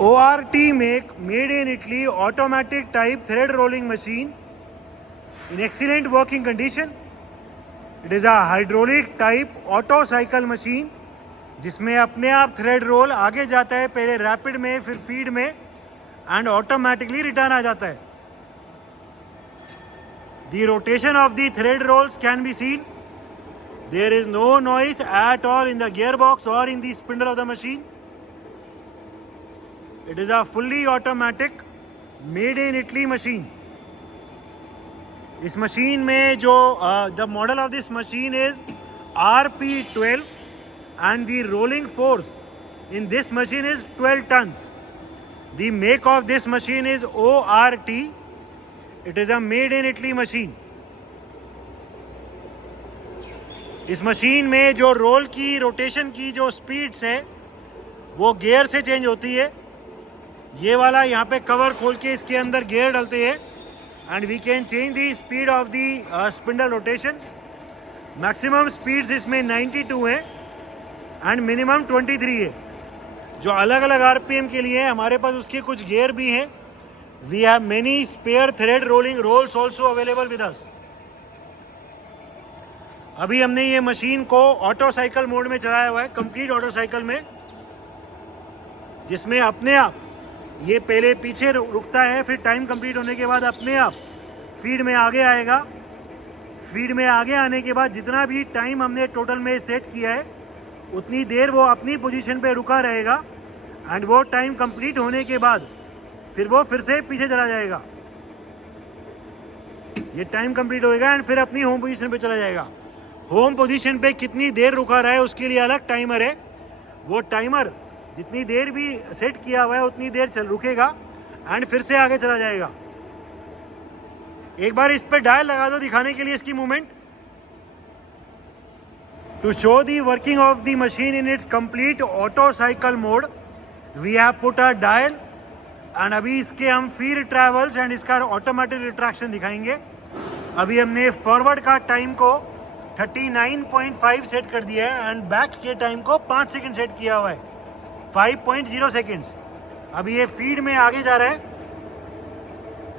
ORT made in Italy automatic type thread rolling machine in excellent working condition. It is a hydraulic type auto cycle machine जिसमें अपने आप thread role आगे जाता है, पहले rapid में फिर फीड में एंड ऑटोमेटिकली रिटर्न आ जाता है. The rotation of the thread rolls can be seen. There is no noise at all in the gearbox or in the spindle of the machine. It is a fully automatic made in Italy machine. इस machine में जो the model of this machine is RP12 and the rolling force in this machine is 12 tons. The make of this machine is ORT. It is a made in Italy machine. इस machine में जो role की rotation की जो speeds है वो gear से change होती है. ये वाला यहाँ पे कवर खोल के इसके अंदर गियर डालते हैं and we can change the speed of the spindle rotation. Maximum speeds इसमें 92 है एंड मिनिमम 23 है. जो अलग अलग आरपीएम के लिए है हमारे पास उसके कुछ गियर भी हैं. We have many spare thread rolling rolls also available with us. अभी हमने ये मशीन को ऑटो साइकिल मोड में चलाया हुआ है, कंप्लीट ऑटो साइकिल में, जिसमें अपने आप ये पहले पीछे रुकता है, फिर टाइम कंप्लीट होने के बाद अपने आप फीड में आगे आएगा. फीड में आगे आने के बाद जितना भी टाइम हमने टोटल में सेट किया है उतनी देर वो अपनी पोजीशन पे रुका रहेगा एंड वो टाइम कंप्लीट होने के बाद फिर वो फिर से पीछे चला जाएगा. ये टाइम कंप्लीट होएगा एंड फिर अपनी होम पोजीशन पे चला जाएगा. होम पोजीशन पे कितनी देर रुका रहा है उसके लिए अलग टाइमर है. वो टाइमर जितनी देर भी सेट किया हुआ है उतनी देर रुकेगा एंड फिर से आगे चला जाएगा. एक बार इस पे डायल लगा दो दिखाने के लिए इसकी movement. To show the working of the machine in its complete auto cycle mode we have put a dial and अभी इसके हम फीड ट्रैवल्स एंड इसका ऑटोमेटिक रिट्रैक्शन दिखाएंगे. अभी हमने फॉरवर्ड का टाइम को 39.5 सेट कर दिया है एंड बैक के टाइम को 5 सेकंड सेट किया हुआ है, 5.0 सेकेंड्स. अभी ये फीड में आगे जा रहा है.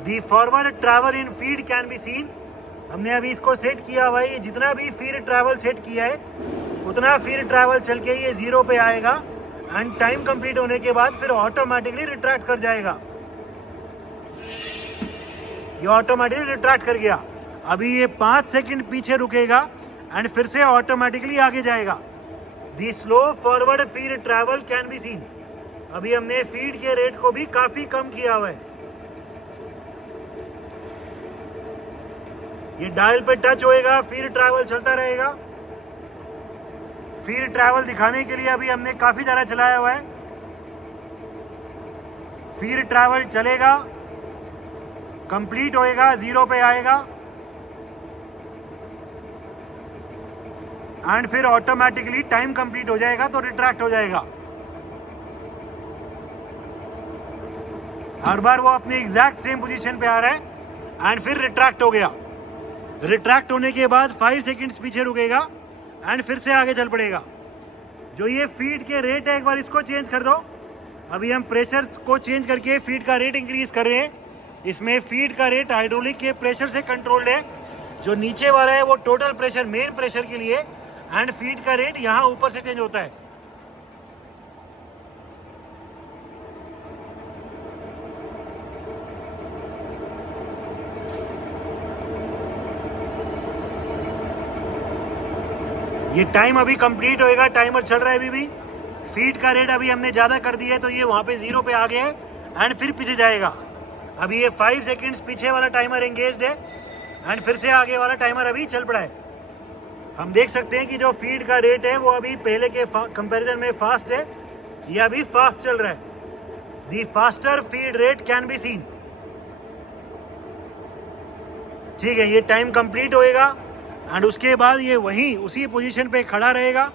The forward travel in feed can be seen. हमने अभी इसको सेट किया हुआ है. ये जितना भी फीड ट्रैवल सेट किया है उतना फीड ट्रैवल चल के ये 0 पे आएगा एंड टाइम कंप्लीट होने के बाद फिर ऑटोमेटिकली रिट्रैक्ट कर जाएगा. ये ऑटोमेटिकली रिट्रैक्ट कर गया. अभी ये 5 सेकंड पीछे रुकेगा एंड फिर से ऑटोमेटिकली आगे जाएगा. The slow forward feed travel can be seen. अभी हमने फीड के रेट को भी काफी कम किया हुआ है. ये डायल पे टच होएगा, फीड ट्रैवल चलता रहेगा. फीड ट्रैवल दिखाने के लिए अभी हमने काफी ज्यादा चलाया हुआ है. फीड ट्रैवल चलेगा, कंप्लीट होएगा, 0 पे आएगा एंड फिर ऑटोमेटिकली टाइम कंप्लीट हो जाएगा तो रिट्रैक्ट हो जाएगा. हर बार वो अपने एग्जैक्ट सेम पोजीशन पे आ रहा है एंड फिर रिट्रैक्ट हो गया. रिट्रैक्ट होने के बाद 5 सेकंड्स पीछे रुकेगा एंड फिर से आगे चल पड़ेगा. जो ये फीड के रेट है एक बार इसको चेंज कर दो. अभी हम प्रेशर को चेंज करके फीड का रेट इंक्रीज कर रहे हैं. इसमें फीड का रेट हाइड्रोलिक के प्रेशर से कंट्रोल्ड है. जो नीचे वाला है वो टोटल प्रेशर मेन प्रेशर के लिए एंड फीड का रेट यहाँ ऊपर से चेंज होता है. ये टाइम अभी कंप्लीट होएगा. टाइमर चल रहा है अभी भी. फीड का रेट अभी हमने ज़्यादा कर दिया है तो ये वहाँ पे 0 पे आ गया है एंड फिर पीछे जाएगा. अभी ये 5 सेकंड्स पीछे वाला टाइमर एंगेज्ड है एंड फिर से आगे वाला टाइमर अभी चल पड़ा है. हम देख सकते हैं कि जो फीड का रेट है वो अभी पहले के कंपैरिजन में फास्ट है. ये अभी फास्ट चल रहा है. The faster feed rate can be seen. ठीक है, ये टाइम कंप्लीट होएगा एंड उसके बाद ये वहीं उसी पोजीशन पे खड़ा रहेगा.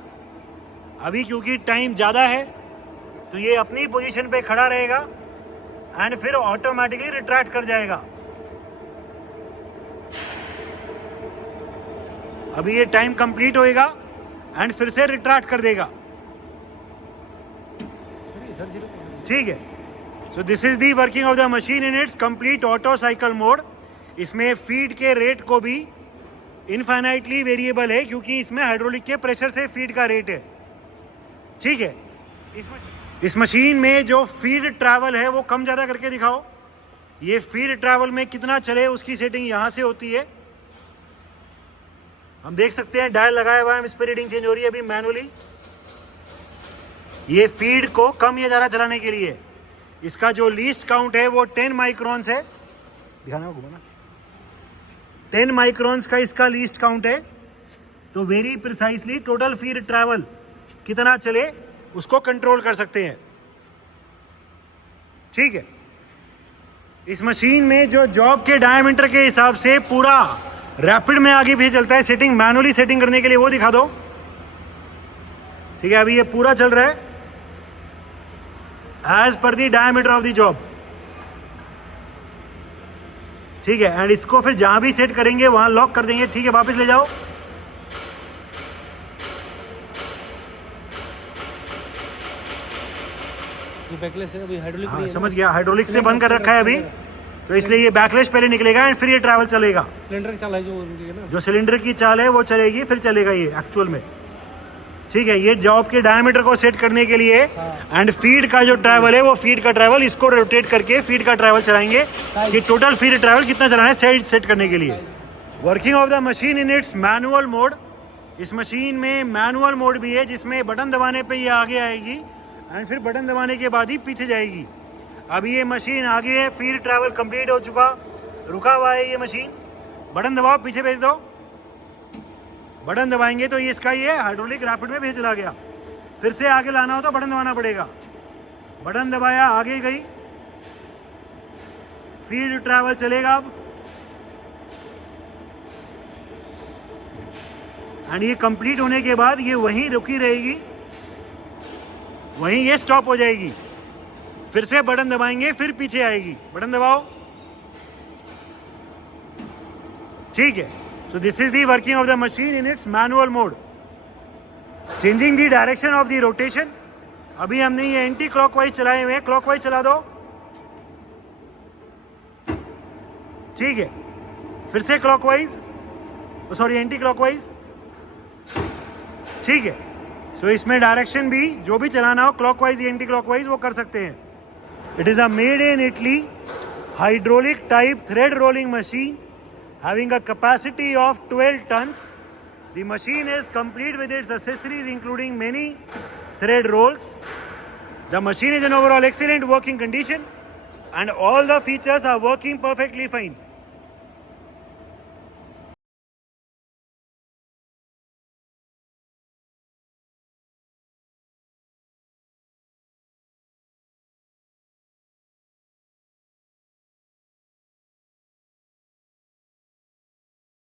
अभी क्योंकि टाइम ज़्यादा है तो ये अपनी पोजीशन पे खड़ा रहेगा एंड फिर ऑटोमेटिकली रिट्रैक्ट कर जाएगा. अभी ये टाइम कंप्लीट होएगा एंड फिर से रिट्रैक्ट कर देगा. ठीक है, so this is the working of the machine in its complete auto cycle mode. इसमें फीड के रेट को भी इनफाइनाइटली वेरिएबल है, क्योंकि इसमें हाइड्रोलिक के प्रेशर से फीड का रेट है। ठीक है, इस मशीन में जो फीड ट्रैवल है वो कम ज़्यादा करके दिखाओ। ये फीड ट्रैवल में कितना चले उसकी सेटिंग यहाँ से होती है। हम देख सकते हैं डायल लगाया हुआ है, इस पर रीडिंग चेंज हो रही है अभी मैनुअली। ये फीड को कम या ज़्यादा चलाने के लिए इसका जो लीस्ट काउंट है वो 10 माइक्रोन्स है। दिखाना घुमाना, 10 माइक्रोन्स का इसका लीस्ट काउंट है। तो very precisely total feed travel कितना चले उसको कंट्रोल कर सकते हैं। ठीक है, इस मशीन में जो जॉब के डायमीटर के हिसाब से पूरा रैपिड में आगे भी चलता है। सेटिंग मैनुअली सेटिंग करने के लिए वो दिखा दो। ठीक है, अभी ये पूरा चल रहा है as per the diameter of the job. ठीक है, एंड इसको फिर जहां भी सेट करेंगे वहां लॉक कर देंगे। ठीक है, वापस ले जाओ। ये बैकलेस है अभी, हाइड्रोलिक हाँ, नहीं है समझ ना? गया, हाइड्रोलिक से बंद कर रखा है अभी, तो इसलिए ये बैकलेश पहले निकलेगा एंड फिर ये ट्रैवल चलेगा। सिलेंडर की चाल है जो उनकी है ना, जो सिलेंडर की चाल है वो चलेगी, फिर चलेगा ये एक्चुअल में। ठीक है, ये जॉब के डायमीटर को सेट करने के लिए एंड फीड का जो ट्रैवल है वो फीड का ट्रैवल इसको रोटेट करके फीड का ट्रैवल चलाएंगे कि टोटल फीड ट्रैवल कितना चलाना है सेट करने के लिए। Working of the machine in it's manual mode. इस मशीन में मैनुअल मोड भी है जिसमें बटन दबाने पे ये आगे आएगी एंड फिर बटन दबाने के बाद ही पीछे जाएगी। अभी ये मशीन आगे है, फीड ट्रैवल कंप्लीट हो चुका, रुका हुआ है ये मशीन। बटन दबाओ, पीछे भेज दो। बटन दबाएंगे तो ये इसका ये हाइड्रोलिक रैपिड में भी चला गया। फिर से आगे लाना हो तो बटन दबाना पड़ेगा। बटन दबाया, आगे गई, फीड ट्रैवल चलेगा अब। एंड ये कंप्लीट होने के बाद ये वहीं रुकी रहेगी, वहीं ये स्टॉप हो जाएगी। फिर से बटन दबाएंगे, फिर पीछे आएगी। बटन दबाओ। ठीक है, so this is the working of the machine in its manual mode. Changing the direction of the rotation. अभी हमने ये एंटी क्लॉकवाइज चलाए हुए हैं, क्लॉकवाइज चला दो। ठीक है, फिर से क्लॉकवाइज, सॉरी एंटी क्लॉकवाइज। ठीक है, सो इसमें डायरेक्शन भी जो भी चलाना हो क्लॉकवाइज या एंटी क्लॉकवाइज वो कर सकते हैं। It is a made in Italy hydraulic type thread rolling machine having a capacity of 12 tons. The machine is complete with its accessories including many thread rolls. The machine is in overall excellent working condition and all the features are working perfectly fine.